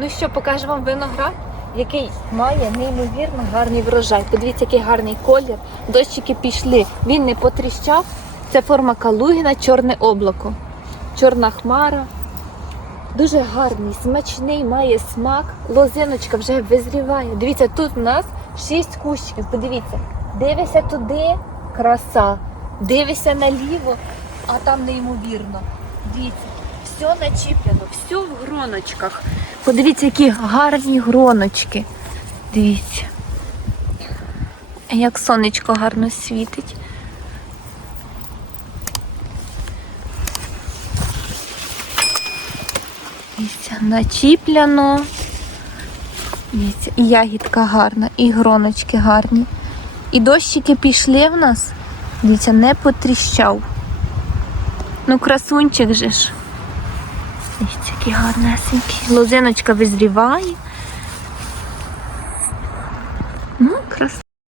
Ну що, покажу вам виноград, який має неймовірно гарний врожай. Подивіться, який гарний колір. Дощики пішли. Він не потріщав. Це форма Калугіна, чорне облако. Чорна хмара. Дуже гарний, смачний, має смак. Лозиночка вже визріває. Дивіться, тут у нас шість кущиків. Подивіться, дивися туди, краса. Дивися наліво, а там неймовірно. Дивіться, все начіплено, все в гроночках. Подивіться, які гарні гроночки. Дивіться. Як сонечко гарно світить. Дивіться, начіпляно. Дивіться, і ягідка гарна, і гроночки гарні. І дощики пішли в нас. Дивіться, не потріщав. Ну, красунчик же ж. Дивіться, який гарнесенький. Лозиночка визріває. Ну, крас.